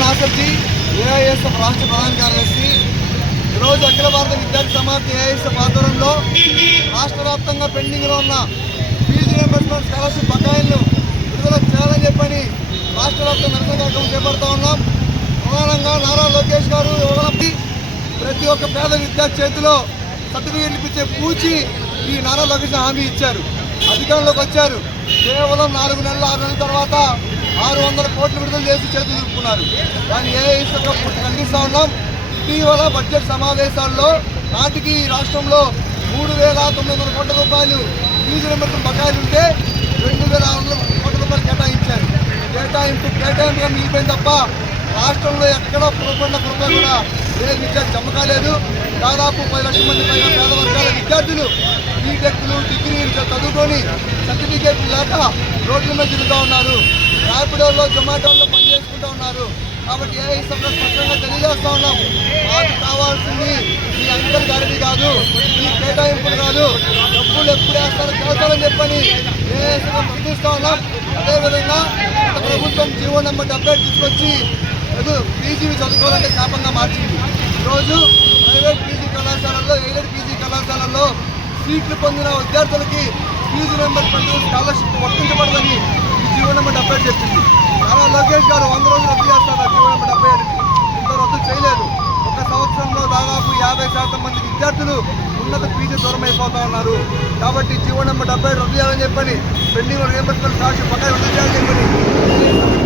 నాసర్జీ AISF రాష్ట్ర ప్రధాన కార్యదర్శి ఈరోజు అఖిల భారత విద్యార్థి సమాఖ్య ఏఐఎస్ఎఫ్ ఆధ్వర్యంలో రాష్ట్ర వ్యాప్తంగా పెండింగ్లో ఉన్న ఫీజు స్కాలర్షిప్ బకాయిలను విడుదల చేయాలని చెప్పని రాష్ట్ర వ్యాప్తంగా నిరసన కార్యక్రమం చేపడతా ఉన్నాం. ప్రధానంగా నారా లోకేష్ గారు ఇవ్వాలని ప్రతి ఒక్క పేద విద్యార్థి చేతిలో సర్టిఫికేట్ ఇప్పించే పూచి ఈ నారా లోకేష్ హామీ ఇచ్చారు. అధికారంలోకి వచ్చారు. కేవలం నాలుగు నెలలు ఆరు నెలల తర్వాత ఆరు వందల కోట్లు విడుదల చేసి చేతులు దులుపుకున్నారు. దాన్ని ఏ ఇసుక ఉన్నాం. ఇటీవల బడ్జెట్ సమావేశాల్లో నాటికి ఈ రాష్ట్రంలో మూడు వేల తొమ్మిది వందల కోట్ల రూపాయలు ఫీజు రింబర్స్మెంట్ బకాయిలు ఉంటే రెండు వేల ఆరు వందల కేటాయింపు కేటాయింపుగా మిగిలిపోయింది తప్ప రాష్ట్రంలో ఎక్కడ పురపడిన పురపడి కూడా ఏ విద్యార్థి జమ కాలేదు. దాదాపు పది లక్షల మంది పైగా పేద వర్గాల విద్యార్థులు బీటెక్లు డిగ్రీలు చదువుకొని సర్టిఫికేట్ లేక రోడ్ల మీద తిరుగుతూ ఉన్నారు. ర్యాపిడోల్లో జొమాటోలో పనిచేసుకుంటూ ఉన్నారు. కాబట్టి ఏ ఇష్టంలో స్పష్టంగా తెలియజేస్తూ ఉన్నాం. మాకు కావాల్సింది ఈ అంకర్ గారిది కాదు ఈ కేటాయింపులు కాదు. డబ్బులు ఎప్పుడు వేస్తారో చేస్తారని చెప్పని ఏ ఇష్టంగా ప్రశ్నిస్తూ ఉన్నాం. అదేవిధంగా ప్రభుత్వం జీవో నెంబర్ డెబ్బై తీసుకొచ్చి ఏదో పీజీవి చదువుకోవాలంటే శాపంగా మార్చింది. ఈరోజు ప్రైవేట్ పీజీ కళాశాలల్లో ఎయిడెడ్ పీజీ కళాశాలల్లో సీట్లు పొందిన విద్యార్థులకి ఫీజు నెంబర్ ట్వంటీ స్కాలర్షిప్ వర్తించబడదని జీవో నెంబర్ డెబ్బై చెప్పింది. నారా లోకేష్ గారు వంద రోజులు రద్దు చేస్తారు ఆ జీవో నెంబర్ డెబ్బై ఏడుకి ఇంత రద్దు చేయలేదు. ఒక సంవత్సరంలో దాదాపు యాభై శాతం మంది విద్యార్థులు ఉన్నత పీజీ దూరం అయిపోతా ఉన్నారు. కాబట్టి జీవో నెంబర్ డెబ్బై రద్దు చేయాలని చెప్పని పెండింగ్ రియంబర్స్మెంట్ సాక్షి పక్కన